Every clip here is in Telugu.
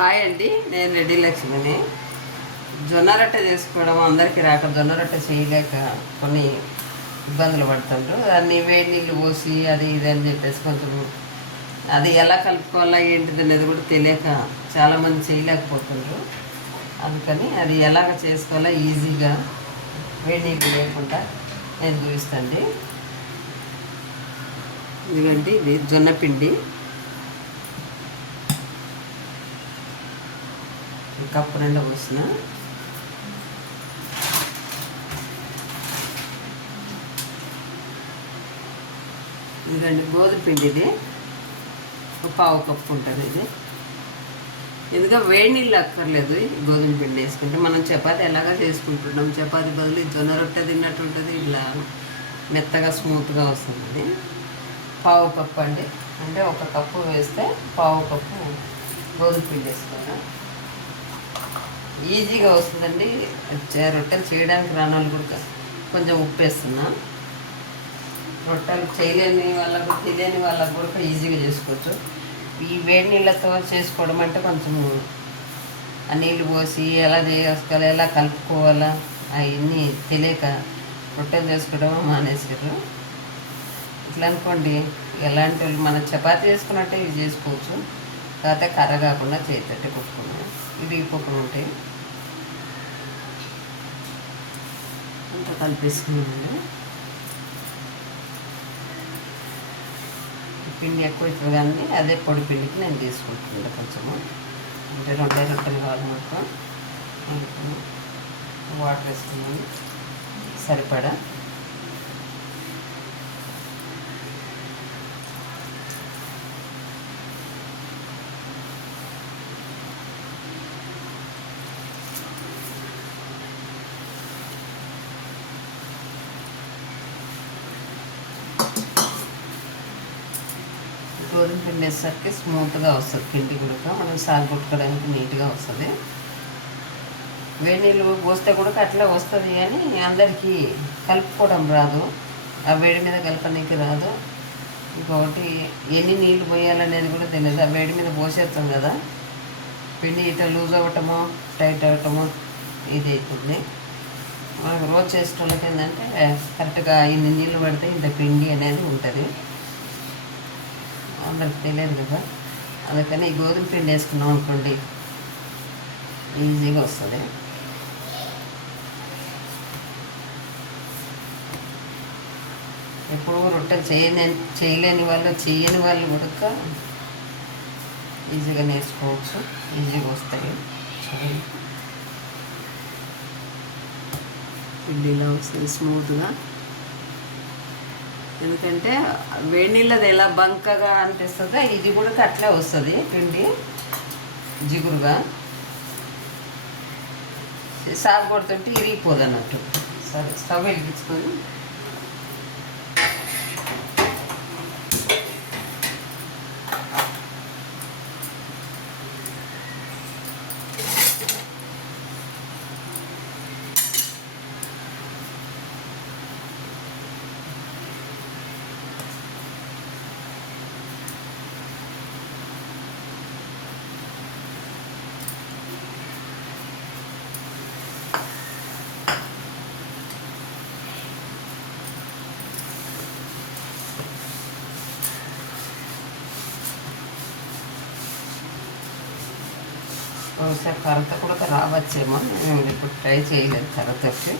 హాయ్ అండి, నేను రెడ్డి లక్ష్మిని. జొన్న రొట్టె చేసుకోవడం అందరికీ రాక జొన్న రొట్టె చేయలేక కొన్ని ఇబ్బందులు పడుతుండ్రు. దాన్ని వేడి నీళ్ళు పోసి అది ఇది అని చెప్పేసి కొంచెం అది ఎలా కలుపుకోవాలా ఏంటిది అనేది కూడా తెలియక చాలామంది చేయలేకపోతుండ్రు. అందుకని అది ఎలాగ చేసుకోవాలా ఈజీగా వేడి నీళ్ళు లేకుండా నేను చూపిస్తాండి. ఇదిగండి, ఇది జొన్న పిండి కప్పు నిండా పోసిన. ఇదండి గోధుమ పిండి, ఇది ఒక పావు కప్పు ఉంటుంది. ఇది ఎందుకంటే వేడి నీళ్ళు అక్కర్లేదు. గోధుమ పిండి వేసుకుంటే మనం చపాతి ఎలాగా చేసుకుంటున్నాం, చపాతి బదులు జొన్న రొట్టె తిన్నట్టు ఉంటుంది. ఇట్లా మెత్తగా స్మూత్గా వస్తుంది. పావు కప్పు అండి, అంటే ఒక కప్పు వేస్తే పావు కప్పు గోధుమ పిండి వేసుకున్నాం. ఈజీగా వస్తుందండి. రొట్టెలు చేయడానికి రానాలు కూడా కొంచెం ఉప్పు వేస్తున్నా. రొట్టెలు చేయలేని వాళ్ళకు తెలియని వాళ్ళకు కూడా ఈజీగా చేసుకోవచ్చు. ఈ వేడి నీళ్ళతో చేసుకోవడం అంటే కొంచెం ఆ నీళ్ళు పోసి ఎలా చేసుకోవాలి, ఎలా కలుపుకోవాలా అవన్నీ తెలియక రొట్టెలు చేసుకోవడం మానేసారు. ఇట్లా అనుకోండి, ఎలాంటి వాళ్ళు మన చపాతీ చేసుకున్నట్టే ఇవి చేసుకోవచ్చు. కాకపోతే కర్ర కాకుండా చేతట్టే కుట్టుకున్నాం, ఇవి కుక్కలు ఉంటాయి. అంతా కలిపేసుకున్నామండి. పిండి ఎక్కువ అవుతుంది కానీ అదే పొడి పిండికి నేను తీసుకుంటున్నాను కొంచెము. అంటే రెండే రొట్టెలు కావాలి మాకు. వాటర్ వేసుకున్నాను సరిపడా. గోధుమ పిండి వేసేసరికి స్మూత్గా వస్తుంది. పిండి కూడా మనం సాగొట్టుకోవడానికి నీట్గా వస్తుంది. వేడి నీళ్ళు పోస్తే కూడా అట్లా వస్తుంది కానీ అందరికీ కలుపుకోవడం రాదు. ఆ వేడి మీద కలపడానికి రాదు. ఇంకొకటి ఎన్ని నీళ్ళు పోయాలనేది కూడా తెలియదు. ఆ వేడి మీద పోసేస్తాం కదా, పిండి ఇట్లా లూజ్ అవ్వటమో టైట్ అవ్వటమో ఇది అవుతుంది. మనకు రోజు చేసేటోళ్ళకి ఏంటంటే కరెక్ట్గా ఇన్ని నీళ్ళు పడితే ఇంత పిండి అనేది ఉంటుంది. అందరికి తెలియదు కదా, అందుకని ఈ గోధుమ పిండి వేసుకున్నాం అనుకోండి ఈజీగా వస్తుంది. ఎప్పుడు రొట్టెలు చేయలేని వాళ్ళు కూడా ఈజీగా నేర్చుకోవచ్చు, ఈజీగా వస్తాయి. పిండి ఇలా వస్తుంది స్మూత్గా. ఎందుకంటే వేడి నీళ్ళది ఎలా బంకగా అనిపిస్తుందో ఇది కూడా అట్లే వస్తుంది. పిండి జిగురుగా సాగు కొడుతుంటే ఇరిగిపోదు అన్నట్టు. సరే, స్టవ్ వెలిగించుకొని బహుశా కరత కూడా రావచ్చేమో. నేను ఇప్పుడు ట్రై చేయలేదు కరతకి.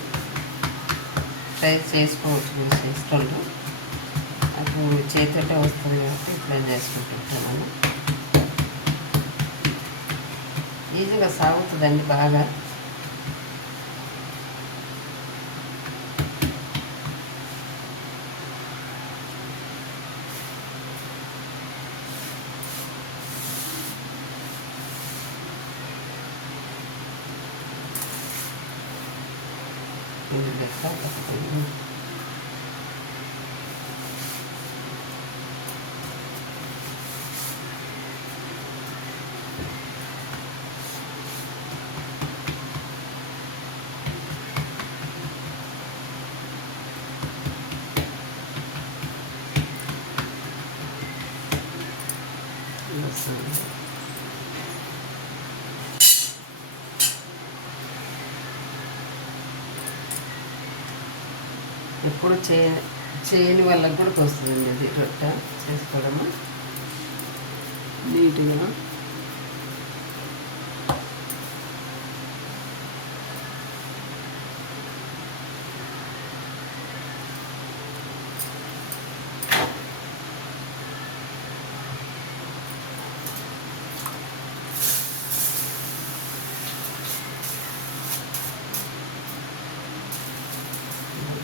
ట్రై చేసుకోవచ్చు మీరు చేసేటోళ్ళు. నాకు చేతితో వస్తుంది కాబట్టి ఇట్లా చేసుకుంటుంటాను. ఈజీగా సాగుతుందండి బాగా. ఇది లెక్క తప్పదు. ఎప్పుడు చేయని వాళ్ళకి కూడా వస్తుందండి అది రొట్టె చేసుకోవడము నీట్గా.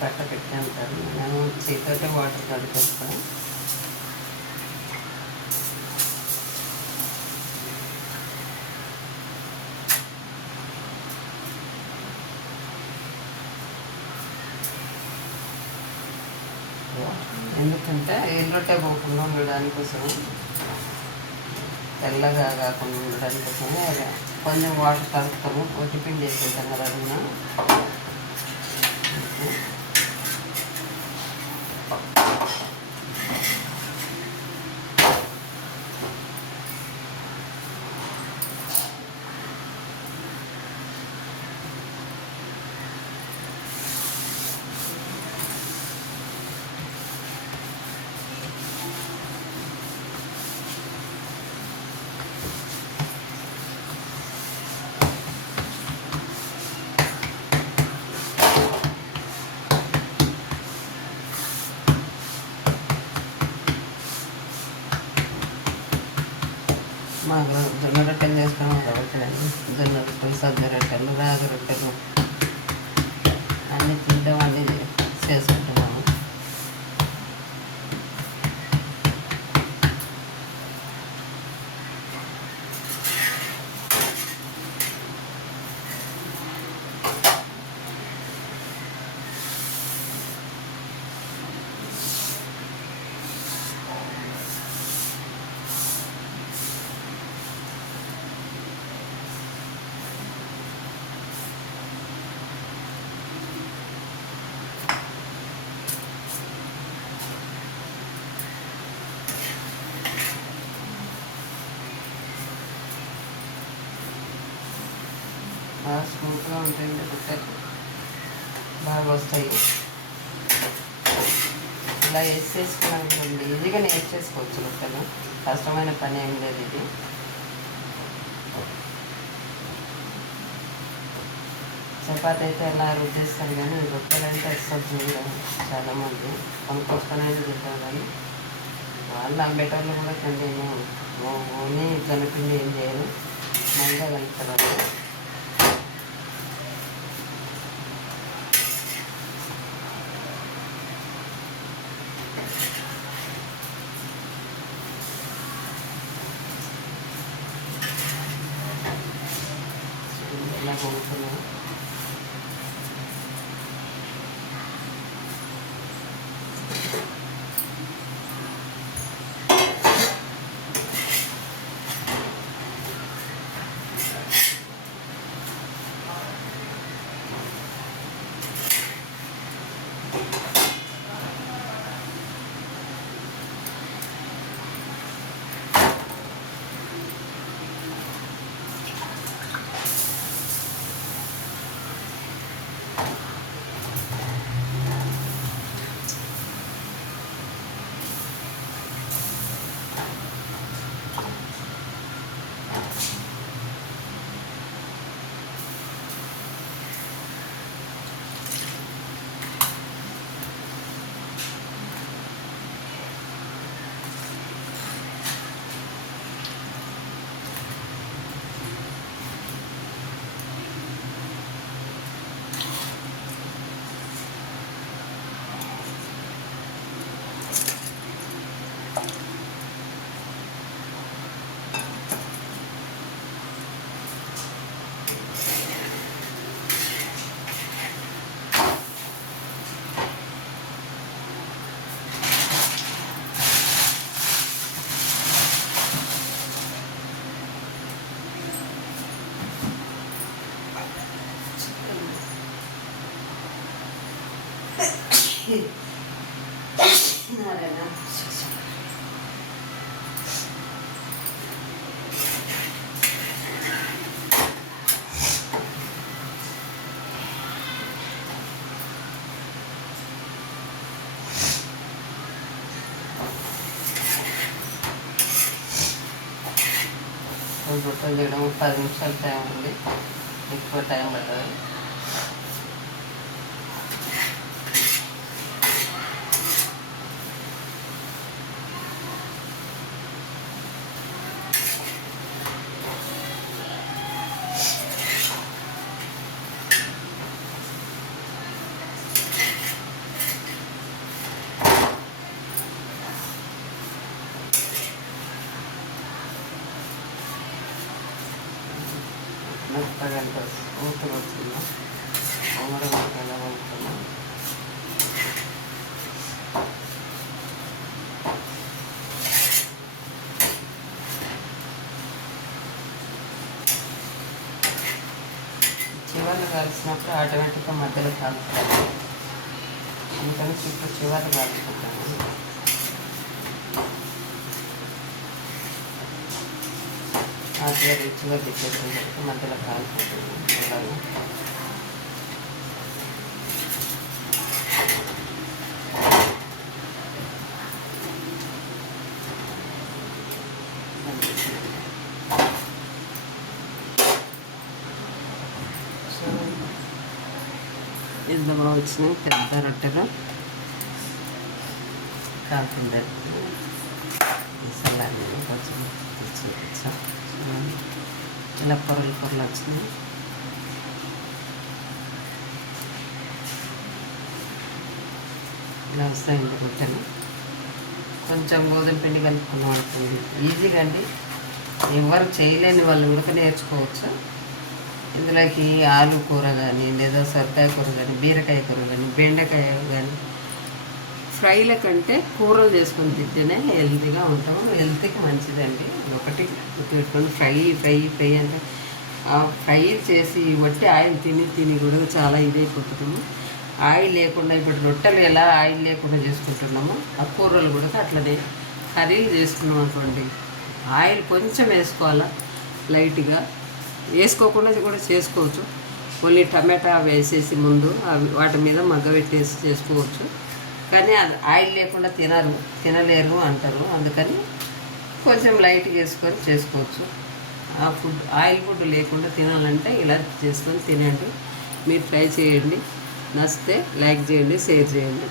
బట్ట పెట్టి అంటారు, నేను చేతితో వాటర్ కడిగేస్తాను. ఎందుకంటే ఎల్లుంటే పోకుండా ఉండడానికి కోసం, తెల్లగా కాకుండా ఉండడానికి కోసమే కొంచెం వాటర్ కలుపుతాము. టిఫిన్ చేసుకుంటాం కదా అడుగున. మాకు జొన్న రొట్టెలు చేసుకున్నాం కాబట్టి జొన్న రొట్టెలు, సజ్జ రొట్టెలు, రాగి రొట్టెలు అన్నీ తింటాం, అన్నీ చేసుకుంటున్నాము. బాగా స్మూత్గా ఉంటాయండి రొట్టెలు, బాగా వస్తాయి. ఇలా వేసేసుకున్నాం ఈజీగా నేర్చేసుకోవచ్చు రొట్టెలు, కష్టమైన పని ఏం లేదు ఇది. చపాతి అయితే ఎలా రుద్దేస్తారు కానీ రొట్టెలు అంటే అస్సలు చూడలేదు. చాలామంది కొనుక్కొచ్చుకొని తింటారు కానీ వాళ్ళు అమ్మేటోళ్ళు కూడా తిండి ఓన్లీ జనపిండి ఏం చేయరు, మంచిగా కలుపుతారు. ఎలా కొనుక్కున్నాను నారాయణ. రొట్టెలు చేయడం 10 నిమిషాలు టైం ఉంది, ఎక్కువ టైం పడుతుంది. మెత్తగంట ఊతులు వచ్చిందా ఎలా వండుతున్నా. చివర్లు కాల్చినప్పుడు ఆటోమేటిక్గా మధ్యలో కాలుతాను, అందుకని ఇప్పుడు చివర్లు కాల్చుకుంటాను. ఆటగా రిచ్గా పెట్టేసి మధ్యలో కాలుకుంటున్నాను. ఎంత బాగా వచ్చినాయి పెద్ద రొట్టెలు కాకుండా సలాడ్ కొంచెం ఇలా పొరలు వచ్చినాయి. ఇలా వస్తాయండి రొట్టెలు. కొంచెం గోధుమ పిండి కలుపుకున్నాం అనుకోండి, ఈజీగా అండి. ఎవరు చేయలేని వాళ్ళు కూడా నేర్చుకోవచ్చు. ఇందులోకి ఆలు కూర కానీ, లేదా సొరకాయ కూర కానీ, బీరకాయ కూర కానీ, బెండకాయ కానీ, ఫ్రైల కంటే కూరలు చేసుకొని తింటేనే హెల్తీగా ఉంటాము, హెల్త్కి మంచిదండి. ఒకటి పెట్టుకొని ఫ్రై అంటే ఫ్రై చేసి వట్టి ఆయిల్ తిని కూడా చాలా ఇదైపోతున్నాము. ఆయిల్ లేకుండా ఇప్పుడు రొట్టెలు ఎలా ఆయిల్ లేకుండా చేసుకుంటున్నామో ఆ కూరలు కూడా అట్లనే కర్రీలు చేసుకున్నాం అనుకోండి, ఆయిల్ కొంచెం వేసుకోవాలా లైట్గా, వేసుకోకుండా కూడా చేసుకోవచ్చు. ఓన్లీ టమాటా వేసేసి ముందు వాటి మీద మగ్గబెట్టేసి చేసుకోవచ్చు. కానీ అది ఆయిల్ లేకుండా తినలేరు అంటారు, అందుకని కొంచెం లైట్గా వేసుకొని చేసుకోవచ్చు. ఆ ఆయిల్ ఫుడ్ లేకుండా తినాలంటే ఇలా చేసుకొని తినండి. మీరు ట్రై చేయండి, నచ్చితే లైక్ చేయండి, షేర్ చేయండి.